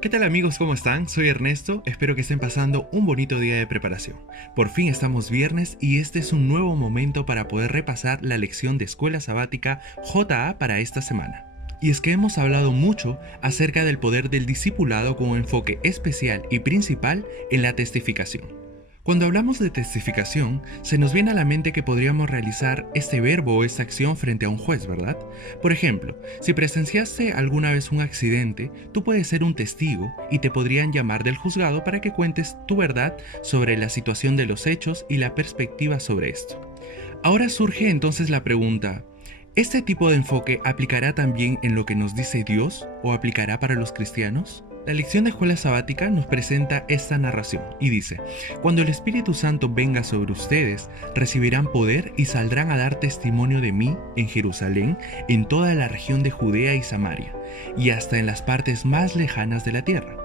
¿Qué tal amigos? ¿Cómo están? Soy Ernesto, espero que estén pasando un bonito día de preparación. Por fin estamos viernes y este es un nuevo momento para poder repasar la lección de Escuela Sabática JA para esta semana. Y es que hemos hablado mucho acerca del poder del discipulado con un enfoque especial y principal en la testificación. Cuando hablamos de testificación, se nos viene a la mente que podríamos realizar este verbo o esta acción frente a un juez, ¿verdad? Por ejemplo, si presenciaste alguna vez un accidente, tú puedes ser un testigo y te podrían llamar del juzgado para que cuentes tu verdad sobre la situación de los hechos y la perspectiva sobre esto. Ahora surge entonces la pregunta, ¿este tipo de enfoque aplicará también en lo que nos dice Dios o aplicará para los cristianos? La lección de Escuela Sabática nos presenta esta narración y dice: Cuando el Espíritu Santo venga sobre ustedes, recibirán poder y saldrán a dar testimonio de mí en Jerusalén, en toda la región de Judea y Samaria, y hasta en las partes más lejanas de la tierra.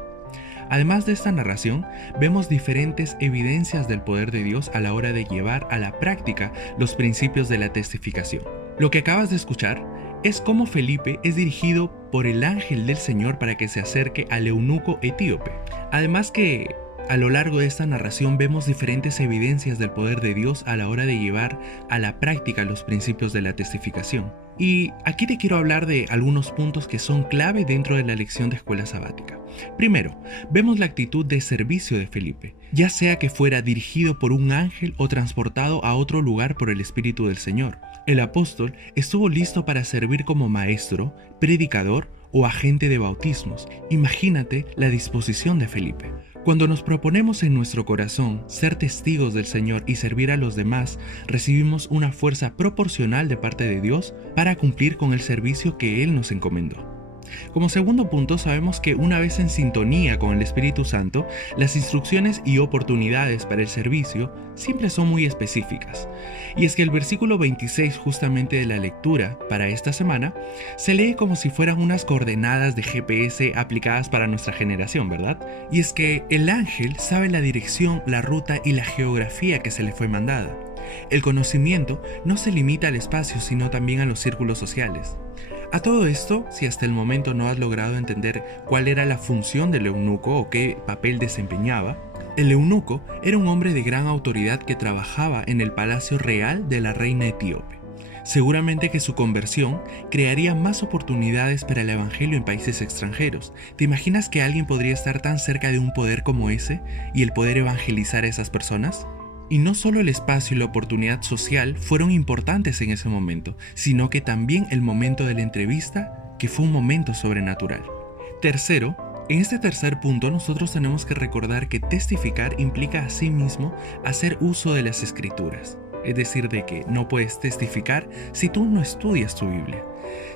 Además de esta narración, vemos diferentes evidencias del poder de Dios a la hora de llevar a la práctica los principios de la testificación. Lo que acabas de escuchar es cómo Felipe es dirigido por el ángel del Señor para que se acerque al eunuco etíope. Además que a lo largo de esta narración vemos diferentes evidencias del poder de Dios a la hora de llevar a la práctica los principios de la testificación. Y aquí te quiero hablar de algunos puntos que son clave dentro de la lección de Escuela Sabática. Primero, vemos la actitud de servicio de Felipe, ya sea que fuera dirigido por un ángel o transportado a otro lugar por el Espíritu del Señor. El apóstol estuvo listo para servir como maestro, predicador o agente de bautismos. Imagínate la disposición de Felipe. Cuando nos proponemos en nuestro corazón ser testigos del Señor y servir a los demás, recibimos una fuerza proporcional de parte de Dios para cumplir con el servicio que Él nos encomendó. Como segundo punto, sabemos que una vez en sintonía con el Espíritu Santo, las instrucciones y oportunidades para el servicio siempre son muy específicas. Y es que el versículo 26 justamente de la lectura para esta semana se lee como si fueran unas coordenadas de GPS aplicadas para nuestra generación, ¿verdad? Y es que el ángel sabe la dirección, la ruta y la geografía que se le fue mandada. El conocimiento no se limita al espacio, sino también a los círculos sociales. A todo esto, si hasta el momento no has logrado entender cuál era la función del eunuco o qué papel desempeñaba, el eunuco era un hombre de gran autoridad que trabajaba en el palacio real de la reina etíope. Seguramente que su conversión crearía más oportunidades para el evangelio en países extranjeros. ¿Te imaginas que alguien podría estar tan cerca de un poder como ese y el poder evangelizar a esas personas? Y no solo el espacio y la oportunidad social fueron importantes en ese momento, sino que también el momento de la entrevista, que fue un momento sobrenatural. Tercero, en este tercer punto nosotros tenemos que recordar que testificar implica asimismo hacer uso de las escrituras. Es decir, de que no puedes testificar si tú no estudias tu Biblia.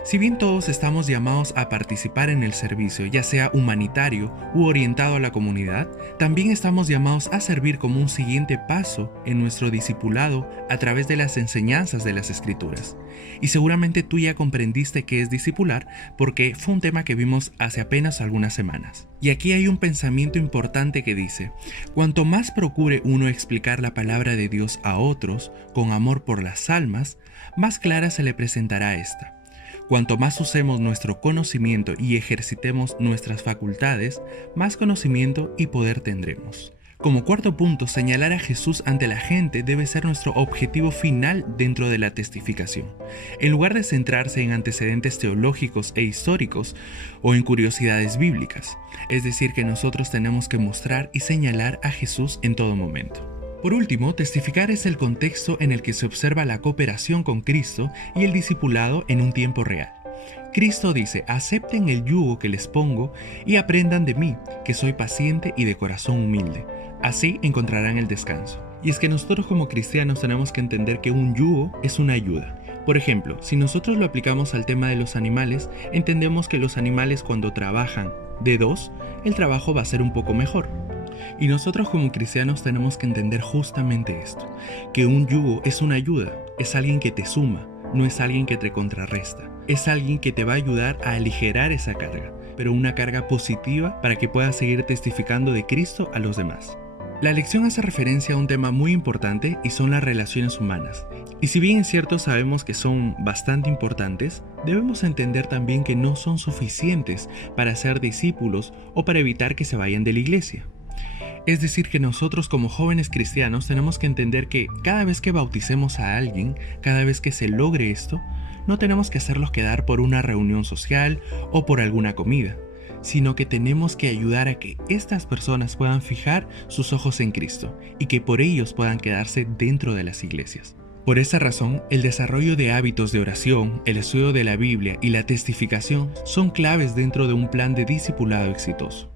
Si bien todos estamos llamados a participar en el servicio, ya sea humanitario u orientado a la comunidad, también estamos llamados a servir como un siguiente paso en nuestro discipulado a través de las enseñanzas de las Escrituras. Y seguramente tú ya comprendiste qué es discipular porque fue un tema que vimos hace apenas algunas semanas. Y aquí hay un pensamiento importante que dice: cuanto más procure uno explicar la palabra de Dios a otros con amor por las almas, más clara se le presentará esta. Cuanto más usemos nuestro conocimiento y ejercitemos nuestras facultades, más conocimiento y poder tendremos. Como cuarto punto, señalar a Jesús ante la gente debe ser nuestro objetivo final dentro de la testificación. En lugar de centrarse en antecedentes teológicos e históricos o en curiosidades bíblicas, es decir, que nosotros tenemos que mostrar y señalar a Jesús en todo momento. Por último, testificar es el contexto en el que se observa la cooperación con Cristo y el discipulado en un tiempo real. Cristo dice: acepten el yugo que les pongo y aprendan de mí, que soy paciente y de corazón humilde. Así encontrarán el descanso. Y es que nosotros como cristianos tenemos que entender que un yugo es una ayuda. Por ejemplo, si nosotros lo aplicamos al tema de los animales, entendemos que los animales cuando trabajan de dos, el trabajo va a ser un poco mejor. Y nosotros como cristianos tenemos que entender justamente esto, que un yugo es una ayuda, es alguien que te suma, no es alguien que te contrarresta, es alguien que te va a ayudar a aligerar esa carga, pero una carga positiva para que puedas seguir testificando de Cristo a los demás. La lección hace referencia a un tema muy importante y son las relaciones humanas. Y si bien es cierto sabemos que son bastante importantes, debemos entender también que no son suficientes para ser discípulos o para evitar que se vayan de la iglesia. Es decir, que nosotros como jóvenes cristianos tenemos que entender que cada vez que bauticemos a alguien, cada vez que se logre esto, no tenemos que hacerlos quedar por una reunión social o por alguna comida, sino que tenemos que ayudar a que estas personas puedan fijar sus ojos en Cristo y que por ellos puedan quedarse dentro de las iglesias. Por esa razón, el desarrollo de hábitos de oración, el estudio de la Biblia y la testificación son claves dentro de un plan de discipulado exitoso.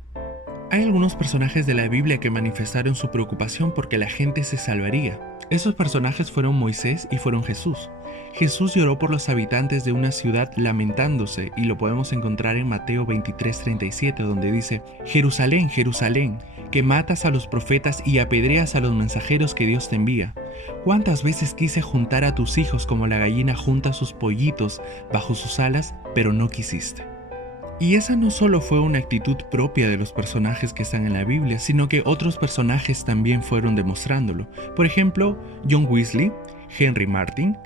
Hay algunos personajes de la Biblia que manifestaron su preocupación porque la gente se salvaría. Esos personajes fueron Moisés y fueron Jesús. Jesús lloró por los habitantes de una ciudad lamentándose y lo podemos encontrar en Mateo 23:37 donde dice: Jerusalén, Jerusalén, que matas a los profetas y apedreas a los mensajeros que Dios te envía. ¿Cuántas veces quise juntar a tus hijos como la gallina junta sus pollitos bajo sus alas, pero no quisiste? Y esa no solo fue una actitud propia de los personajes que están en la Biblia, sino que otros personajes también fueron demostrándolo. Por ejemplo, John Wesley, Henry Martyn,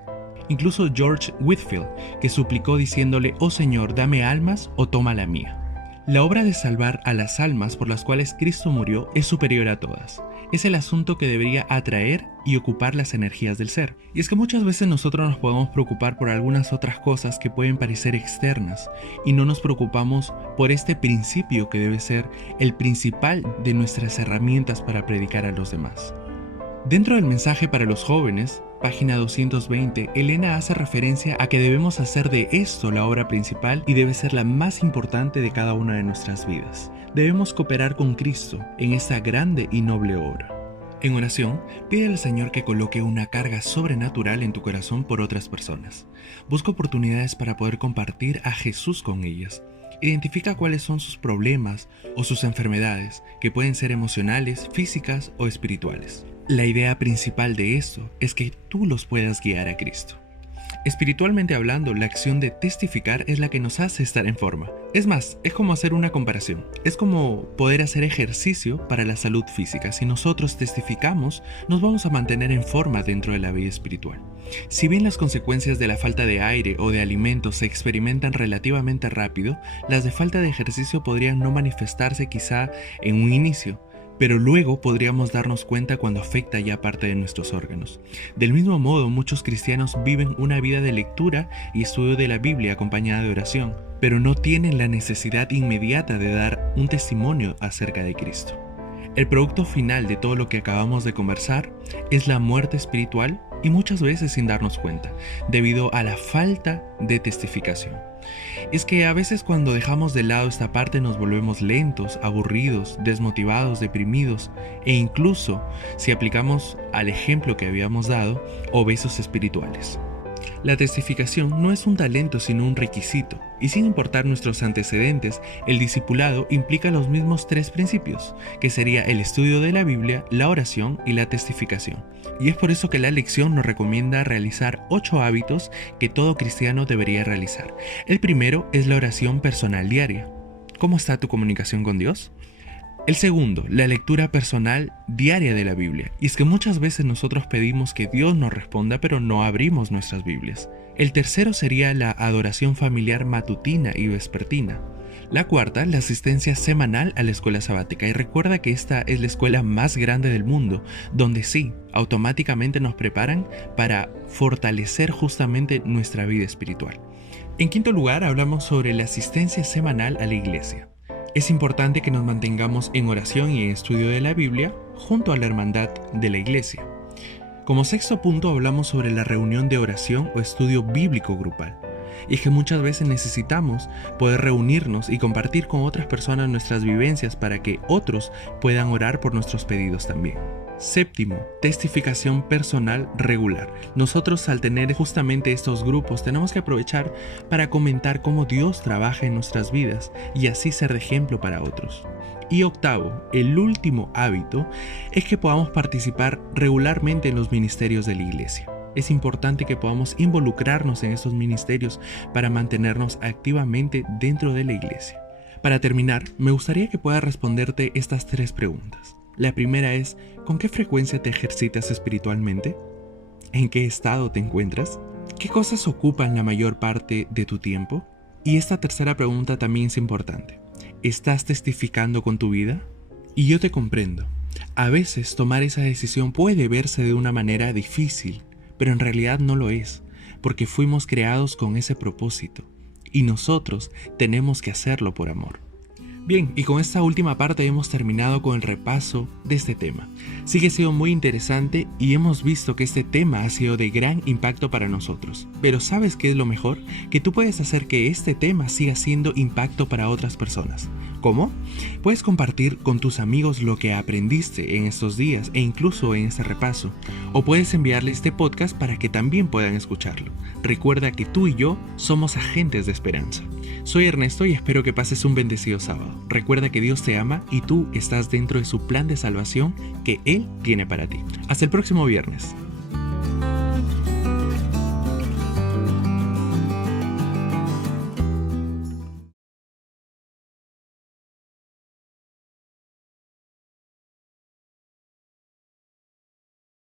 incluso George Whitefield, que suplicó diciéndole: «Oh Señor, dame almas o toma la mía». La obra de salvar a las almas por las cuales Cristo murió es superior a todas. Es el asunto que debería atraer y ocupar las energías del ser. Y es que muchas veces nosotros nos podemos preocupar por algunas otras cosas que pueden parecer externas y no nos preocupamos por este principio que debe ser el principal de nuestras herramientas para predicar a los demás. Dentro del mensaje para los jóvenes, página 220, Elena hace referencia a que debemos hacer de esto la obra principal y debe ser la más importante de cada una de nuestras vidas. Debemos cooperar con Cristo en esta grande y noble obra. En oración, pide al Señor que coloque una carga sobrenatural en tu corazón por otras personas. Busca oportunidades para poder compartir a Jesús con ellas. Identifica cuáles son sus problemas o sus enfermedades, que pueden ser emocionales, físicas o espirituales. La idea principal de esto es que tú los puedas guiar a Cristo. Espiritualmente hablando, la acción de testificar es la que nos hace estar en forma. Es más, es como hacer una comparación. Es como poder hacer ejercicio para la salud física. Si nosotros testificamos, nos vamos a mantener en forma dentro de la vida espiritual. Si bien las consecuencias de la falta de aire o de alimentos se experimentan relativamente rápido, las de falta de ejercicio podrían no manifestarse quizá en un inicio, pero luego podríamos darnos cuenta cuando afecta ya parte de nuestros órganos. Del mismo modo, muchos cristianos viven una vida de lectura y estudio de la Biblia acompañada de oración, pero no tienen la necesidad inmediata de dar un testimonio acerca de Cristo. El producto final de todo lo que acabamos de conversar es la muerte espiritual y muchas veces sin darnos cuenta, debido a la falta de testificación. Es que a veces cuando dejamos de lado esta parte nos volvemos lentos, aburridos, desmotivados, deprimidos e incluso, si aplicamos al ejemplo que habíamos dado, obesos espirituales. La testificación no es un talento sino un requisito, y sin importar nuestros antecedentes, el discipulado implica los mismos tres principios, que sería el estudio de la Biblia, la oración y la testificación. Y es por eso que la lección nos recomienda realizar 8 hábitos que todo cristiano debería realizar. El primero es la oración personal diaria. ¿Cómo está tu comunicación con Dios? El segundo, la lectura personal diaria de la Biblia. Y es que muchas veces nosotros pedimos que Dios nos responda, pero no abrimos nuestras Biblias. El tercero sería la adoración familiar matutina y vespertina. La cuarta, la asistencia semanal a la escuela sabática. Y recuerda que esta es la escuela más grande del mundo, donde sí, automáticamente nos preparan para fortalecer justamente nuestra vida espiritual. En quinto lugar, hablamos sobre la asistencia semanal a la iglesia. Es importante que nos mantengamos en oración y en estudio de la Biblia junto a la hermandad de la iglesia. Como sexto punto hablamos sobre la reunión de oración o estudio bíblico grupal. Y es que muchas veces necesitamos poder reunirnos y compartir con otras personas nuestras vivencias para que otros puedan orar por nuestros pedidos también. Séptimo, testificación personal regular. Nosotros al tener justamente estos grupos tenemos que aprovechar para comentar cómo Dios trabaja en nuestras vidas y así ser de ejemplo para otros. Y octavo, el último hábito es que podamos participar regularmente en los ministerios de la iglesia. Es importante que podamos involucrarnos en estos ministerios para mantenernos activamente dentro de la iglesia. Para terminar, me gustaría que puedas responderte estas 3 preguntas. La primera es, ¿con qué frecuencia te ejercitas espiritualmente? ¿En qué estado te encuentras? ¿Qué cosas ocupan la mayor parte de tu tiempo? Y esta tercera pregunta también es importante. ¿Estás testificando con tu vida? Y yo te comprendo. A veces tomar esa decisión puede verse de una manera difícil, pero en realidad no lo es, porque fuimos creados con ese propósito, y nosotros tenemos que hacerlo por amor. Bien, y con esta última parte hemos terminado con el repaso de este tema. Sí que ha sido muy interesante y hemos visto que este tema ha sido de gran impacto para nosotros. Pero ¿sabes qué es lo mejor? Que tú puedes hacer que este tema siga siendo impacto para otras personas. ¿Cómo? Puedes compartir con tus amigos lo que aprendiste en estos días e incluso en este repaso. O puedes enviarle este podcast para que también puedan escucharlo. Recuerda que tú y yo somos agentes de esperanza. Soy Ernesto y espero que pases un bendecido sábado. Recuerda que Dios te ama y tú estás dentro de su plan de salvación que Él tiene para ti. Hasta el próximo viernes.